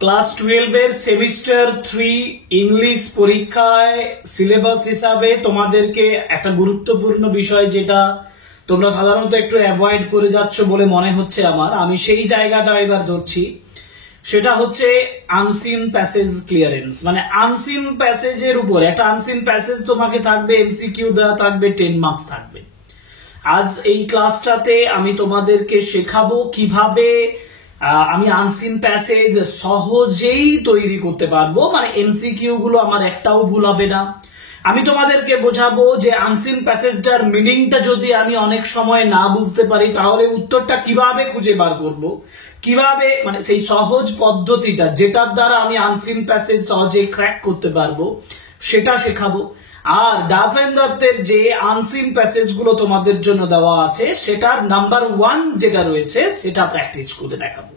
Class 12 এর semester 3 English পরীক্ষায় syllabus হিসাবে তোমাদেরকে একটা গুরুত্বপূর্ণ বিষয় যেটা তোমরা সাধারণত একটু অ্যাভয়েড করে যাচ্ছ বলে মনে হচ্ছে আমি সেই জায়গাটা এবার ধরছি। সেটা হচ্ছে আনসিন প্যাসেজ ক্লিয়ারেন্স, মানে আনসিন প্যাসেজের উপর একটা আনসিন প্যাসেজ তোমাকে থাকবে, এমসিকিউ দেওয়া থাকবে, 10 মার্কস থাকবে। আজ এই ক্লাসটাতে আমি তোমাদেরকে শেখাবো কিভাবে আমি আনসিন প্যাসেজ সহজেই তৈরি করতে পারবো, মানে এমসিকিউ গুলো আমার একটাও ভুল হবে না। আমি তোমাদেরকে বোঝাবো যে আনসিন প্যাসেজটার মিনিংটা যদি আমি অনেক সময় না বুঝতে পারি তাহলে উত্তরটা কিভাবে খুঁজে বার করব, কিভাবে মানে সেই সহজ পদ্ধতিটা যেটার দ্বারা আমি আনসিন প্যাসেজ সহজে ক্র্যাক করতে পারবো সেটা শেখাবো। আর ডাফেন দত্তের যে আনসিন প্যাসেজ গুলো তোমাদের জন্য দেওয়া আছে সেটার নাম্বার 1 যেটা রয়েছে সেটা প্র্যাকটিস করে দেখাবো।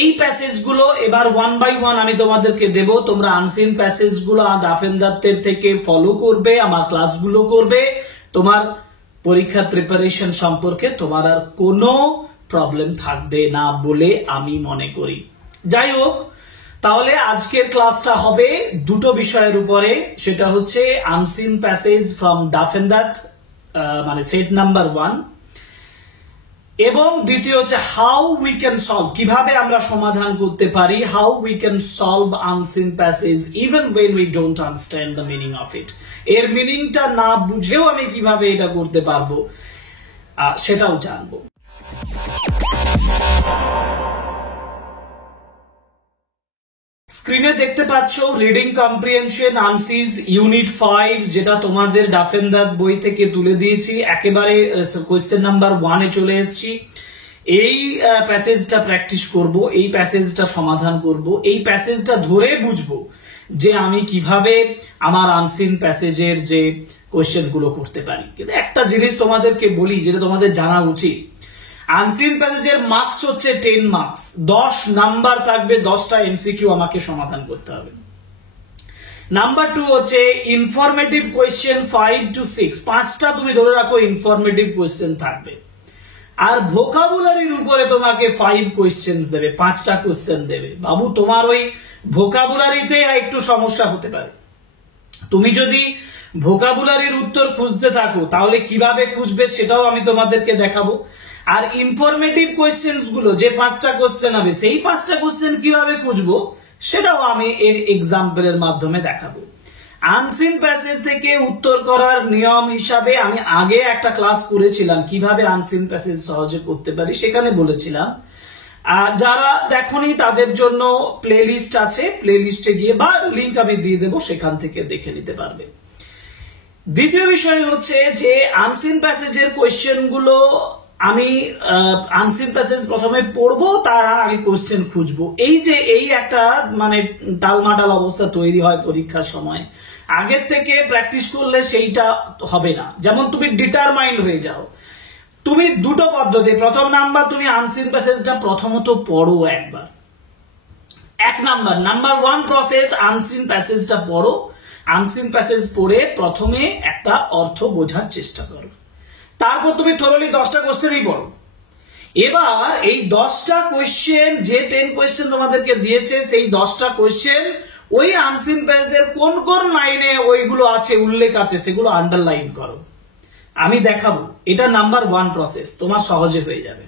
এই প্যাসেজ গুলো এবার 1 বাই 1 আমি তোমাদেরকে দেব, তোমরা আনসিন প্যাসেজ গুলো ডাফেন দত্তের থেকে ফলো করবে, আমার ক্লাসগুলো করবে, তোমার পরীক্ষার প্রিপারেশন সম্পর্কে তোমার আর কোনো প্রবলেম থাকবে না বলে আমি মনে করি। যাই হোক, তাহলে আজকের ক্লাসটা হবে দুটো বিষয়ের উপরে, সেটা হচ্ছে আনসিন প্যাসেজ ফ্রম ডাফেন দত্ত মানে সেট নাম্বার 1, এবং দ্বিতীয় হচ্ছে হাউ উই ক্যান সলভ, কিভাবে আমরা সমাধান করতে পারি, how we can solve unseen passage even when we don't understand the meaning of it. এর মিনিংটা না বুঝেও আমি কিভাবে এটা করতে পারবো সেটাও জানবো। স্ক্রিনে দেখতে পাচ্ছ রিডিং কম্প্রিহেনশন আনসিজ ইউনিট 5, যেটা তোমাদের ডাফেন দত্ত বই থেকে তুলে দিয়েছি। একেবারে কোয়েশ্চেন নাম্বার 1 এ চলে এসেছি। এই প্যাসেজটা প্র্যাকটিস করব, এই প্যাসেজটা সমাধান করব, এই প্যাসেজটা ধরে বুঝবো যে আমি কিভাবে আমার আনসিন প্যাসেজের যে কোয়েশ্চেন গুলো করতে পারি। কিন্তু একটা জিনিস তোমাদেরকে বলি যেটা তোমাদের জানা উচিত, আনসিন প্যাসেজের মার্কস হচ্ছে 10 মার্কস, 10 নাম্বার থাকবে, 10টা এমসিকিউ আমাকে সমাধান করতে হবে। নাম্বার 2 হচ্ছে ইনফরমেটিভ কোয়েশ্চেন 5 to 6, 5টা তুমি ধরে রাখো ইনফরমেটিভ কোয়েশ্চেন থাকবে। আর ভোকাবুলারির উপরে তোমাকে 5 কোয়েশ্চেন দেবে, 5টা কোয়েশ্চেন দেবে। বাবু তোমার ওই ভোকাবুলারিতে একটু সমস্যা হতে পারে, তুমি যদি ভোকাবুলারির উত্তর খুঁজতে থাকো তাহলে কিভাবে খুঁজবে সেটাও আমি তোমাদেরকে দেখাবো। আর ইনফরমেটিভ কোয়েশ্চেন গুলো যে 5টা কোয়েশ্চেন হবে সেই 5টা কোয়েশ্চেন কিভাবে খুঁজবো সেটাও আমি এর এক্সাম্পলের মাধ্যমে দেখাবো। আনসিন প্যাসেজ থেকে উত্তর করার নিয়ম হিসাবে আমি আগে একটা ক্লাস করেছিলাম কিভাবে আনসিন প্যাসেজ সহজে করতে পারি, সেখানে বলেছিলাম যারা দেখোনি তাদের জন্য প্লে লিস্ট আছে, প্লে লিস্টে গিয়ে বা লিঙ্ক আমি দিয়ে দেবো, সেখান থেকে দেখে নিতে পারবে। দ্বিতীয় বিষয় হচ্ছে যে আনসিন প্যাসেজের কোয়েশ্চেন গুলো আমি আনসিন প্যাসেজ প্রথমে পড়বো, তার আগে কোয়েশ্চেন খুঁজবো। এই যে এই একটা মানে টালমাটাল অবস্থা তৈরি হয় পরীক্ষার সময়, আগের থেকে প্র্যাকটিস করলে সেইটা হবে না। যেমন তুমি ডিটারমাইন্ড হয়ে যাও, তুমি দুটো পদ্ধতি, প্রথম নাম্বার তুমি আনসিন প্যাসেজটা প্রথমত পড়ো একবার, নাম্বার 1 প্রসেস আনসিন প্যাসেজটা পড়ো। আনসিন প্যাসেজ পড়ে প্রথমে একটা অর্থ বোঝার চেষ্টা করো, তারপর তুমি থরলি 10টা কোয়েশ্চেনই পড়ো। এবার এই 10টা কোয়েশ্চেন, যে 10 কোয়েশ্চেন তোমাদেরকে দিয়েছে সেই 10টা কোয়েশ্চেন ওই আনসিন প্যাসেজের কোন কোন লাইনে ওইগুলো আছে, উল্লেখ আছে, সেগুলো আন্ডারলাইন করো, আমি দেখাবো। এটা নাম্বার 1 প্রসেস, তোমার সহজে হয়ে যাবে।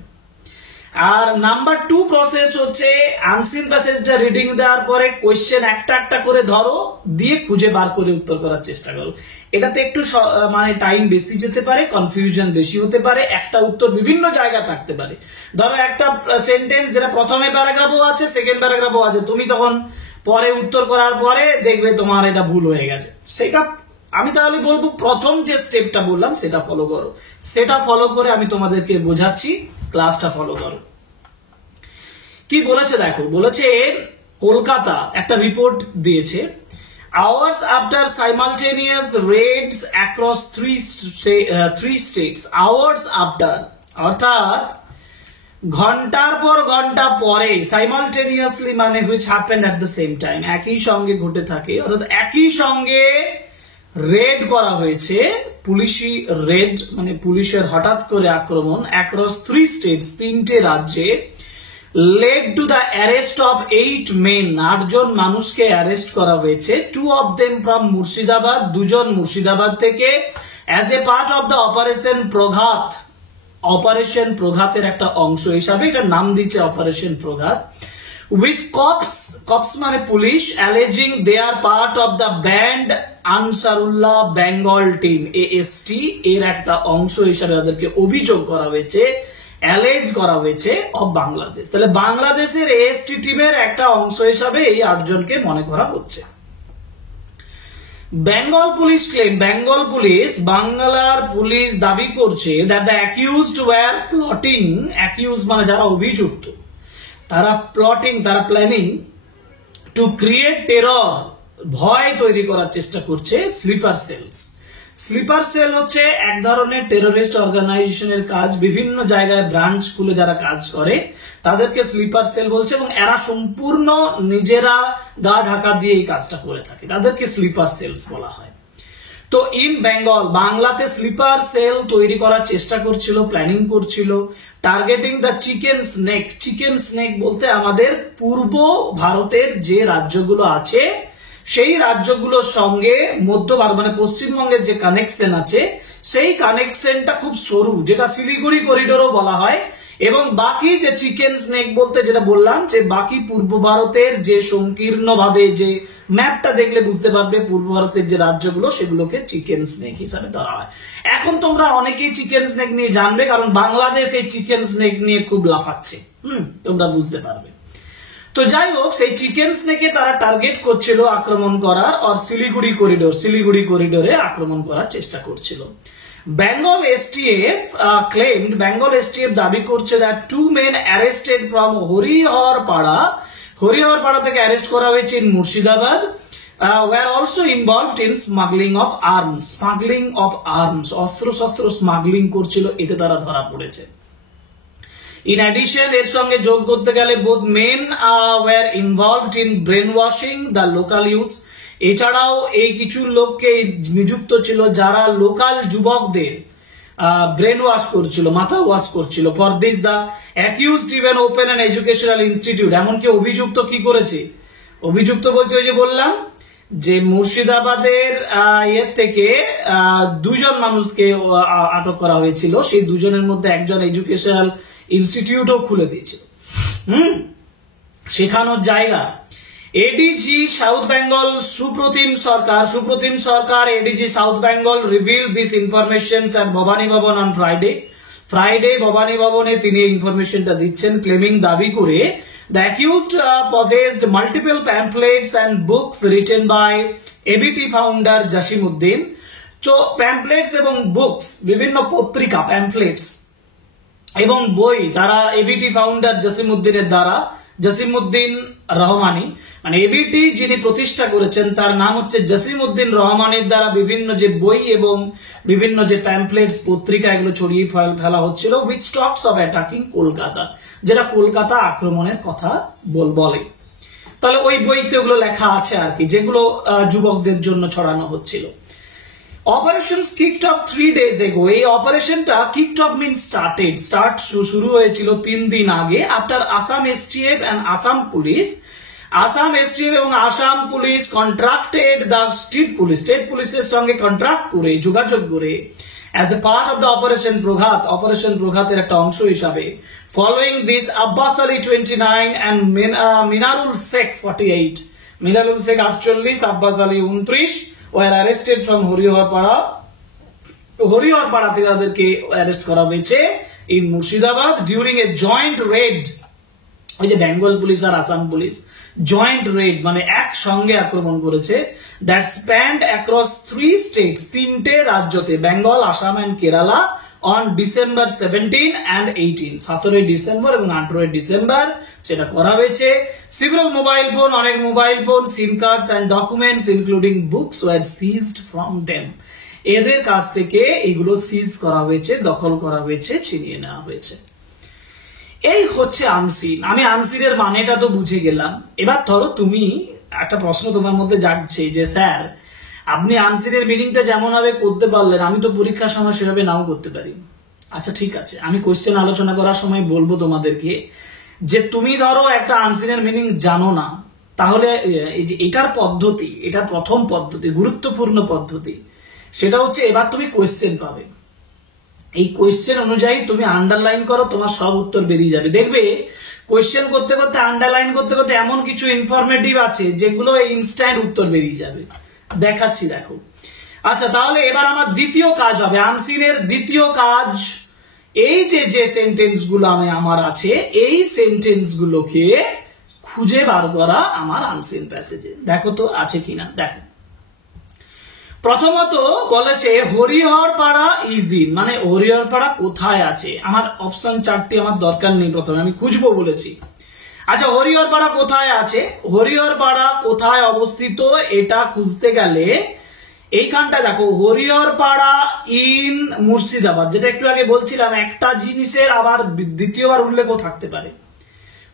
আর নাম্বার 2 প্রসেস হচ্ছে আনসিন প্যাসেজটা রিডিং দেওয়ার পরে কোয়েশ্চেন একটা একটা করে ধরো, দিয়ে খুঁজে বার করে উত্তর করার চেষ্টা করো। এটাতে একটু মানে টাইম বেশি যেতে পারে, কনফিউশন বেশি হতে পারে, একটা উত্তর বিভিন্ন জায়গা থাকতে পারে। ধরো একটা সেন্টেন্স যেটা প্রথমে প্যারাগ্রাফও আছে, সেকেন্ড প্যারাগ্রাফও আছে, তুমি তখন পরে উত্তর করার পরে দেখবে তোমার এটা ভুল হয়ে গেছে। সেটা আমি তাহলে বলবো প্রথম যে স্টেপটা বললাম সেটা ফলো করো, সেটা ফলো করে আমি তোমাদেরকে বোঝাচ্ছি, ক্লাসটা ফলো করো। কি বলেছে দেখো, বলেছে কলকাতা একটা রিপোর্ট দিয়েছে, hours after simultaneous raids across three states, hours after অর্থাৎ ঘন্টার পর ঘন্টা পরে, simultaneously মানে which happened at the same time, একই সঙ্গে ঘটে থাকে, অর্থাৎ একই সঙ্গে রেড করা হয়েছে, পুলিশি রেড মানে পুলিশের হঠাৎ করে আক্রমণ, অ্যাক্রস 3 states 3টে রাজ্যে led to the arrest of 8 men, 8 জন মানুষকে অ্যারেস্ট করা হয়েছে, 2 of them from মুর্শিদাবাদ, 2 জন মুর্শিদাবাদ থেকে, as a part of the operation Praghat, operation প্রঘাতের একটা অংশ হিসাবে এটার নাম দিচ্ছে অপারেশন প্রঘাত, with cops মানে পুলিশ, alleging they are part of the band Ansarullah Bengal team, AST এর একটা অংশ হিসাবে তাদেরকে অভিযোগ করা হয়েছে, অ্যালেজ করা হয়েছে অফ বাংলাদেশ। তাহলে বাংলাদেশের AST টিমের একটা অংশ হিসাবে এই 8 জনকে মনে করা হচ্ছে। Bengal police claim, Bengal police, বাংলার পুলিশ দাবি করছে that the accused were plotting, accused মানে যারা অভিযুক্ত, তারা প্লটিং, তারা প্ল্যানিং টু ক্রিয়েট টেরর, ভয় তৈরি করার চেষ্টা করছে স্লিপার সেলস। স্লিপার সেল হচ্ছে এক ধরনের টেররিস্ট অর্গানাইজেশনের কাজ, বিভিন্ন জায়গায় ব্রাঞ্চ খুলে যারা কাজ করে তাদেরকে স্লিপার সেল বলছে, এবং এরা সম্পূর্ণ নিজেরা গা ঢাকা দিয়ে এই কাজটা করে থাকে, তাদেরকে স্লিপার সেলস বলা হয়। তো ইন বেঙ্গল, বাংলাতে স্লিপার সেল তৈরি করার চেষ্টা করছিল, প্ল্যানিং করছিল, targeting the chicken snake. Chicken snake বলতে আমাদের পূর্ব ভারতের যে রাজ্যগুলো আছে সেই রাজ্যগুলোর সঙ্গে মধ্য ভারত মানে পশ্চিমবঙ্গের যে কানেকশন আছে সেই কানেকশনটা খুব সরু, যেটা শিলিগুড়ি করিডোরও বলা হয়, এবং বাকি যে চিকেন স্নেক বলতে যেটা বললাম যে বাকি পূর্ব ভারতের যে সংকীর্ণ ভাবে, যে ম্যাপটা দেখলে বুঝতে পারবে পূর্ব ভারতের যে রাজ্যগুলো সেগুলোকে চিকেন স্নেক হিসাবে ধরা হয়। এখন তোমরা অনেকেই চিকেন স্নেক নিয়ে জানবে, কারণ বাংলাদেশ এই চিকেন স্নেক নিয়ে খুব লাফাচ্ছে, তোমরা বুঝতে পারবে। তো যাই হোক, সেই চিকেন স্নেকে তারা টার্গেট করছিল আক্রমণ করার, আর শিলিগুড়ি করিডোরে আক্রমণ করার চেষ্টা করছিল। Bengal STF claimed, Bengal STF দাবি করছে that 2 men arrested from Hariharpara থেকে অ্যারেস্ট করা হয়েছে in Murshidabad, were also involved in smuggling of arms, অস্ত্র স্মাগলিং করছিল, এতে তারা ধরা পড়েছে। In addition, এর সঙ্গে যোগ করতে গেলে both men were involved in brainwashing the local youths, এছাড়াও এই কিছু লোককে নিযুক্ত ছিল যারা লোকাল যুবকদের ব্রেন ওয়াশ করছিল, মাথা ওয়াশ করছিল। For this the accused even open an educational institute, এমনকি অভিযুক্ত কি করেছে, অভিযুক্ত বলছে ওই যে বললাম যে মুর্শিদাবাদের এর থেকে 2 জন মানুষকে আটক করা হয়েছিল, সেই 2 জনের মধ্যে একজন এডুকেশনাল ইনস্টিটিউটও খুলে দিয়েছিল, শেখানোর জায়গা। ADG South Bengal Supratim Sarkar ADG South Bengal revealed this information at Bhabani Bhaban on Friday Bhabani ভবনে তিনি এই ইনফরমেশনটা দিচ্ছেন, ক্লেমিং, দাবি করে the accused possessed multiple pamphlets and books written by ABT founder Jasimuddin. তো প্যাম্পলেটস এবং বুকস, বিভিন্ন পত্রিকা, প্যাম্পলেটস এবং বই তারা এবিটি ফাউন্ডার জসিমউদ্দিনের দ্বারা, জসিমউদ্দিন রহমানি মানে এবিটি যিনি প্রতিষ্ঠা করেছেন তার নাম হচ্ছে জসিমউদ্দিন রহমানের দ্বারা বিভিন্ন যে বই এবং বিভিন্ন যে প্যাম্পলেটস, পত্রিকা এগুলো ছড়িয়ে ফেলা হচ্ছিল, which Tux of attacking Kolkata, যেটা কলকাতা আক্রমণের কথা বলে। তাহলে ওই বইতে ওগুলো লেখা আছে আর কি, যেগুলো যুবকদের জন্য ছড়ানো হচ্ছিল। Operations kicked off 3 days ago, এই অপারেশনটা kicked off means শুরু হয়েছিল 3 দিন আগে, after Assam STF and Assam STF এবং Assam police contracted the state পুলিশের সঙ্গে কন্ট্রাক্ট করে, যোগাযোগ করে, as a part of the operation প্রঘাতের একটা অংশ হিসাবে, following this Abbas Ali 29 and Minarul Sheikh 48, Minarul Sheikh 48, Abbas Ali 29 were arrested from হরিহরপাড়াতে তাদেরকে অ্যারেস্ট করা হয়েছে in Murshidabad during a joint red. ওই যে বেঙ্গল পুলিশ আর আসাম পুলিশ জয়েন্ট রেড মানে একসঙ্গে আক্রমণ করেছে, দ্যাট স্প্যান্ড অ্যাক্রস 3 states, 3টে রাজ্যতে, Bengal, Assam and Kerala, on December 17 and 18, 17 December এবং 18 ডিসেম্বর সেটা করা হয়েছে। several mobile phone, অনেক mobile phone, sim cards and documents including books were seized from them, এদের কাছ থেকে এগুলো সিজ করা হয়েছে, দখল করা হয়েছে, ছিনিয়ে নেওয়া হয়েছে। এই হচ্ছে আনসিন। আমি আনসিনের মানেটা তো বুঝে গেলাম। এবার ধরো তুমি একটা প্রশ্ন তোমার মধ্যে জাগছে যে স্যার আপনি আনসিনের মিনিংটা যেমন ভাবে করতে পারলেন, আমি তো পরীক্ষার সময় সেভাবে নাও করতে পারি। আচ্ছা ঠিক আছে, আমি কোশ্চেন আলোচনা করার সময় বলবো তোমাদেরকে যে তুমি ধরো একটা আনসিনের মিনিং জানো না, তাহলে এই যে এটার পদ্ধতি, এটার প্রথম পদ্ধতি, গুরুত্বপূর্ণ পদ্ধতি, সেটা হচ্ছে এবার তুমি কোয়েশ্চেন পাবে। এই কোয়েশ্চেন অনুযায়ী তুমি আন্ডারলাইন করো, তোমার সব উত্তর বেরিয়ে যাবে। দেখবে কোয়েশ্চেন করতে করতে, আন্ডারলাইন করতে করতে এমন কিছু ইনফরমেটিভ আছে যেগুলো ইনস্ট্যান্ট উত্তর বেরিয়ে যাবে। দেখাচ্ছি, দেখো। আচ্ছা, তাহলে এবার আমার দ্বিতীয় কাজ হবে, আনসিনের দ্বিতীয় কাজ, এই যে সেন্টেন্স গুলো আমার আছে, এই সেন্টেন্স গুলোকে খুঁজে বার করা আমার আনসিন প্যাসেজে। দেখো তো আছে কিনা, দেখো। প্রথমত বলেছে হরিহরপাড়া ইজ ইন, মানে হরিহরপাড়া কোথায় আছে। আমার অপশন 4টি আমার দরকার নেই, প্রথমে আমি খুঁজবো বলেছি। আচ্ছা, হরিহরপাড়া কোথায় আছে, হরিহরপাড়া কোথায় অবস্থিত, এটা খুঁজতে গেলে এইখানটা দেখো, হরিহরপাড়া ইন মুর্শিদাবাদ, যেটা একটু আগে বলছিলাম, একটা জিনিসের আবার দ্বিতীয়বার উল্লেখও থাকতে পারে।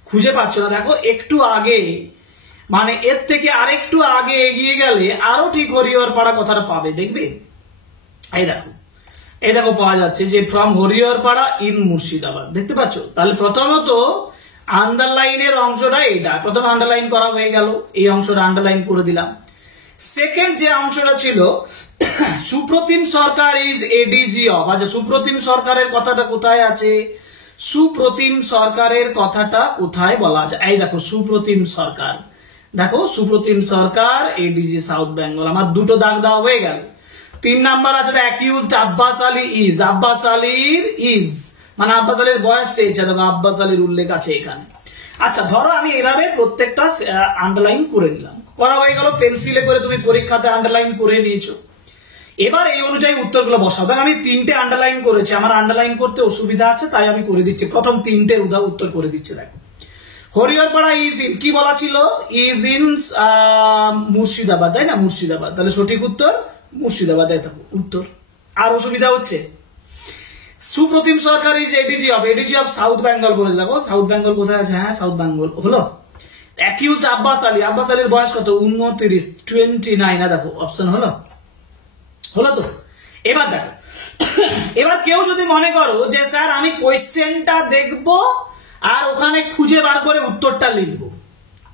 খুঁজে পাচ্ছ না, দেখো একটু আগে, মানে এর থেকে আরেকটু আগে এগিয়ে গেলে আরো ঠিক হরিহরপাড়া কথাটা পাবে, দেখবে। এই দেখো পাওয়া যাচ্ছে যে ফ্রম হরিহরপাড়া ইন মুর্শিদাবাদ, দেখতে পাচ্ছ। তাহলে প্রথমত আন্ডারলাইনের অংশটা এটা, প্রথমে আন্ডারলাইন করা হয়ে গেল, এই অংশটা আন্ডারলাইন করে দিলাম। সেকেন্ড যে অংশটা ছিল, Supratim Sarkar is ADG of. আচ্ছা, সুপ্রতিম সরকারের কথাটা কোথায় আছে, সুপ্রতিম সরকারের কথাটা কোথায় বলা আছে, এই দেখো সুপ্রতিম সরকার, দেখো সুপ্রতিম সরকার এডিজি সাউথ বেঙ্গল, আমার দুটো দাগ দেওয়া হয়ে গেল। 3 নাম্বার আছে অ্যাকিউজড আব্বাস আলী ইজ, আব্বাস আলীর ইজ মানে আব্বাস আলীর বয়স চেয়েছে, দেখো আব্বাস আলীর উল্লেখ আছে এখানে। আচ্ছা, ধরো আমি এভাবে প্রত্যেকটা আন্ডারলাইন করে নিলাম, করা হয়ে গেল, পেন্সিলে করে তুমি পরীক্ষাতে আন্ডারলাইন করে নিয়েছো। এবার এই অনুযায়ী উত্তরগুলো বসাও। দেখো আমি 3টে আন্ডারলাইন করেছি, আমার আন্ডারলাইন করতে অসুবিধা আছে তাই আমি করে দিচ্ছি, প্রথম 3টের উত্তর করে দিচ্ছি। দেখো হরিহরপাড়া ইজ ইন, কি বলা ছিল, ইজ ইন মুর্শিদাবাদ, তাই না, মুর্শিদাবাদ, তাহলে সঠিক উত্তর মুর্শিদাবাদ। দেখো উত্তর, আর অসুবিধা হচ্ছে। Supratim Sarkar is ADG of south Bengal বলেছে, দেখো সাউথ বেঙ্গল কোথায় আছে, হ্যাঁ সাউথ বেঙ্গল হলো। অ্যাকিউজড আব্বাস আলী, আব্বাস আলীর বয়স কত, 29, দেখো অপশন হলো তো। এবার দেখো, এবার কেউ যদি মনে করো যে স্যার আমি কোয়েশ্চেনটা দেখবো আর ওখানে খুঁজে বার করে উত্তরটা লিখবো,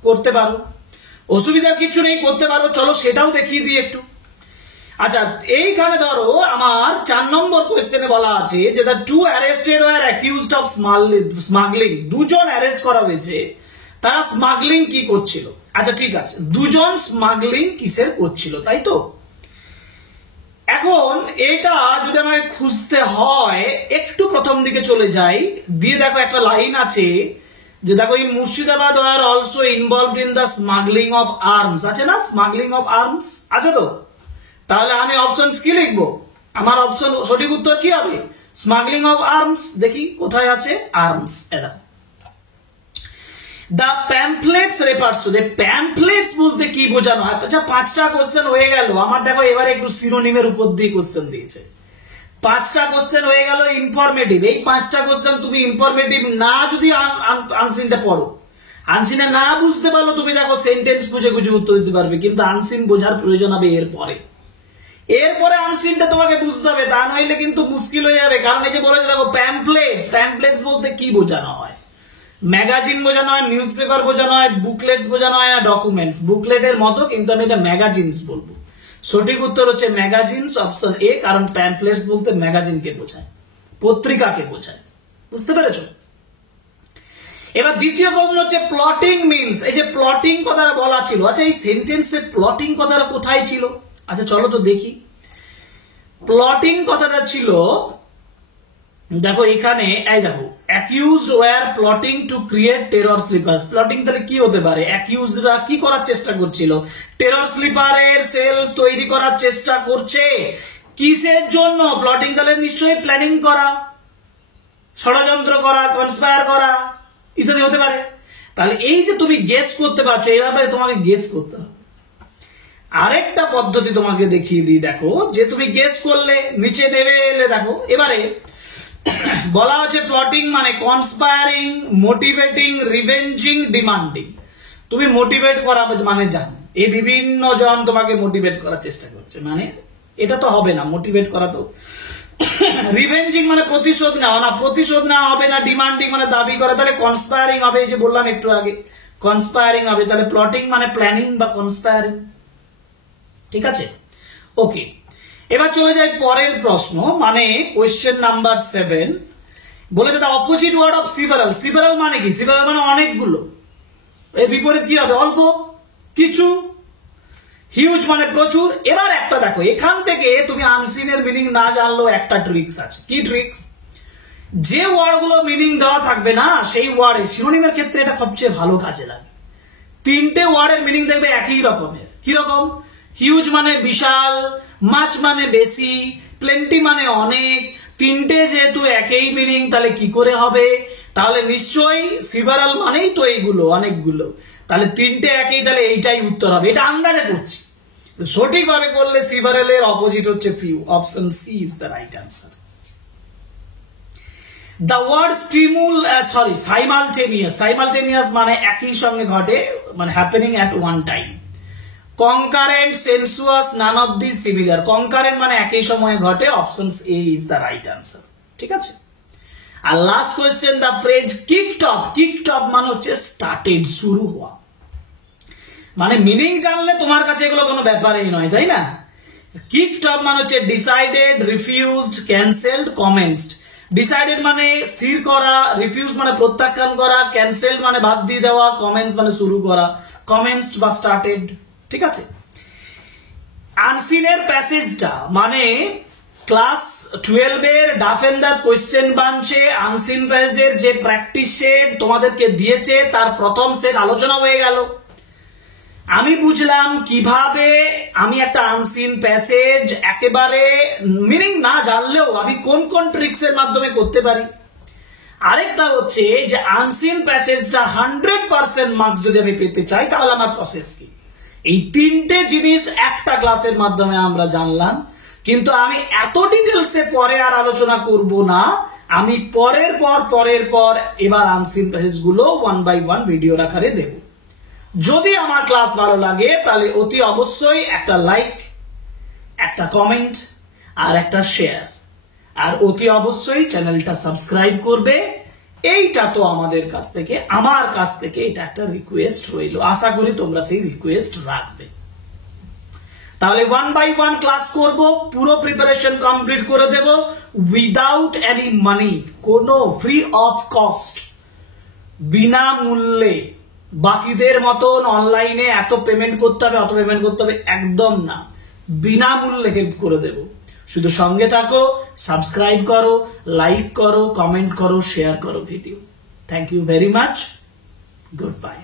করতে পারো, অসুবিধার কিছু নেই, করতে পারো। চলো সেটাও দেখিয়ে দিই একটু। আচ্ছা, এইখানে ধরো আমার 4 নম্বর কোয়েশ্চেনে বলা আছে যে the two arrested were accused of smuggling, দুজন অ্যারেস্ট করা হয়েছে, তারা স্মাগলিং কি করছিল। আচ্ছা ঠিক আছে, দুজন স্মাগলিং কিসের করছিল, তাই তো। এখন এটা যদি আমাকে খুঁজতে হয়, একটু প্রথম দিকে চলে যাই, দিয়ে দেখো একটা লাইন আছে যে দেখো in Murshidabad were also involved in the smuggling of arms, আছে না, স্মাগলিং অফ আর্মস আছে তো। তাহলে আমি অপশন কি লিখবো, আমার অপশন সঠিক উত্তর কি হবে, স্মাগলিং অফ আর্মস। দেখি কোথায় আছে আর্মস, এটা the pamphlets refers to, pamphlets বলতে কি বোঝানো হয়। আচ্ছা 5টা কোশ্চেন হয়ে গেল আমার, দেখো এবারে একটু সিনোনিমের উপর দিয়ে কোশ্চেন দিয়েছে। 5টা কোশ্চেন হয়ে গেল ইনফরমেটিভ। এই 5টা কোশ্চেন তুমি ইনফরমেটিভ না যদি আনসিনটা পড়ো, আনসিনে না বুঝতে পারলো, তুমি দেখো সেন্টেন্স খুঁজে খুঁজে উত্তর দিতে পারবে, কিন্তু আনসিন বোঝার প্রয়োজন হবে এরপরে আনসিনটা তোমাকে বুঝতে হবে, তা নইলে কিন্তু মুশকিল হয়ে যাবে। কারণ এই যে বলেছে দেখো প্যাম্পলেটস বলতে কি বোঝানো হয়, ম্যাগাজিন বোঝানো হয়, নিউজ পেপার বোঝানো হয়, বুকলেটস বোঝানো হয়, না ডকুমেন্টস, বুকলেটের মতো, কিন্তু আমি এটা ম্যাগাজিনস বলবো। সঠিক উত্তর হচ্ছে ম্যাগাজিনস, অপশন এ, কারণ প্যাম্পলেটস বলতে ম্যাগাজিনকে বোঝায়, পত্রিকাকে বোঝায়, বুঝতে পেরেছো। এবার দ্বিতীয় প্রশ্ন হচ্ছে প্লটিং মিনস, এই যে প্লটিং কথাটা বলা ছিল, আচ্ছা এই সেন্টেন্সে প্লটিং কথাটা কোথায় ছিল, আচ্ছা চলো তো দেখি। প্লটিং কথাটা ছিল, দেখো এখানে, এই দেখো accused were plotting to create terror sleepers. Plotting তাহলে কি হতে পারে, অ্যাকিউজরা কি করার চেষ্টা করছিল, টেরর স্লিপারের সেলস তৈরি করার চেষ্টা করছে। কিসের জন্য, প্লটিং তাহলে নিশ্চয়ই প্ল্যানিং করা, ষড়যন্ত্র করা, কনস্পায়ার করা ইত্যাদি হতে পারে। তাহলে এই যে তুমি গেস করতে পারছো, এইভাবে তোমাকে গেস করতে হবে। আরেকটা পদ্ধতি তোমাকে দেখিয়ে দিই, দেখো যে তুমি গেস করলে নিচে নেমে এলে, দেখো এবারে বলা হচ্ছে প্লটিং মানে কনস্পায়ারিং, মোটিভেটিং, রিভেঞ্জিং, ডিমান্ডিং। তুমি মোটিভেট করা মানে জানো, এই বিভিন্ন জন তোমাকে মোটিভেট করার চেষ্টা করছে, মানে এটা তো হবে না, মোটিভেট করা তো রিভেঞ্জিং মানে প্রতিশোধ নেওয়া, না প্রতিশোধ নেওয়া হবে না। ডিমান্ডিং মানে দাবি করা, তাহলে কনস্পায়ারিং হবে, এই যে বললাম একটু আগে কনস্পায়ারিং হবে। তাহলে প্লটিং মানে প্ল্যানিং বা কনস্পায়ারিং, ঠিক আছে। ওকে, এবার চলে যাই পরের প্রশ্ন, মানে কোয়েশ্চেন নাম্বার 7 বলেছে the opposite word of several. Several মানে কি? সিভারাল মানে অনেকগুলো, এর বিপরীত কি হবে? অল্প কিছু। হিউজ মানে প্রচুর। এবার একটা দেখো, এখান থেকে তুমি আনসিনের মিনিং না জানলেও একটা ট্রিক্স আছে। কি ট্রিক্স? যে ওয়ার্ডগুলো মিনিং দেওয়া থাকবে না, সেই ওয়ার্ডে সিনোনিমের ক্ষেত্রে এটা সবচেয়ে ভালো কাজে লাগে। 3টে ওয়ার্ডের মিনিং দেখবে একই রকমের। কি রকম? হিউজ মানে বিশাল, মাছ মানে বেশি, প্লেন্টি মানে অনেক। 3টে যেহেতু একই মিনিং, তাহলে কি করে হবে? তাহলে নিশ্চয়ই সিভারাল মানেই তো এইগুলো, অনেকগুলো। তাহলে 3টে একই, তাহলে এইটাই উত্তর হবে। এটা আন্দাজে করছি, সঠিকভাবে করলে সিভারালের অপোজিট হচ্ছে few. Option C is the right answer. The word simultaneous. Simultaneous মানে একই সঙ্গে ঘটে, মানে happening at one time. Concurrent, sensuous, none of these similar. Concurrent মানে একই সময়ে ঘটে। Option A is the right answer, ঠিক আছে। আর last question, the phrase kicked off. Kicked off মানে হচ্ছে স্টার্টেড, শুরু হওয়া। মানে মিনিং জানলে তোমার কাছে এগুলো কোনো ব্যাপারই নয়, তাই না? কিকড অফ মানে হচ্ছে decided, refused, cancelled, commenced. Decided মানে স্থির করা, রিফিউজ মানে প্রত্যাখ্যান করা, ক্যান্সেলড মানে বাদ দিয়ে দেওয়া, কমেন্টস মানে শুরু করা। কমেন্সড বা স্টার্টেড, ঠিক আছে। আনসিনের প্যাসেজটা মানে ক্লাস 12 এর ডাফেন্দার কোয়েশ্চেন বানছে। আনসিন প্যাসেজের যে প্র্যাকটিস সেট তোমাদেরকে দিয়েছে, তার প্রথম সেট আলোচনা হয়ে গেল। আমি বুঝলাম কিভাবে আমি একটা আনসিন প্যাসেজ একেবারে মিনিং না জানলেও আমি কোন কোন ট্রিক্স এর মাধ্যমে করতে পারি। আরেকটা হচ্ছে যে আনসিন প্যাসেজটা 100% মার্কস যদি আমি পেতে চাই, তাহলে আমার প্রসেস কি। এই 3টে জিনিস একটা ক্লাসের মাধ্যমে আমরা জানলাম, কিন্তু আমি এত ডিটেলসে পরে আর আলোচনা করব না। আমি পরের পর এবার আনসিন প্যাসেজ গুলো 1 by 1 ভিডিও আকারে দেব। যদি আমার ক্লাস ভালো লাগে, তাহলে অতি অবশ্যই একটা লাইক, একটা কমেন্ট আর একটা শেয়ার, আর অতি অবশ্যই চ্যানেলটা সাবস্ক্রাইব করবে। এইটা তো আমাদের কাছ থেকে, আমার কাছ থেকে এটা একটা রিকোয়েস্ট রইল। আশা করি তোমরা সেই রিকোয়েস্ট রাখবে। তাহলে 1 by 1 ক্লাস করব, পুরো প্রিপারেশন কমপ্লিট করে দেব উইদাউট এনি মানি, কোনো ফ্রি অফ কস্ট, বিনামূল্যে। বাকিদের মতন অনলাইনে এত পেমেন্ট করতে হবে, অত পেমেন্ট করতে হবে, একদম না। বিনামূল্যে হেল্প করে দেব। শুধু সঙ্গে থাকো, সাবস্ক্রাইব করো, লাইক করো, কমেন্ট করো, শেয়ার করো video. Thank you very much. Good by.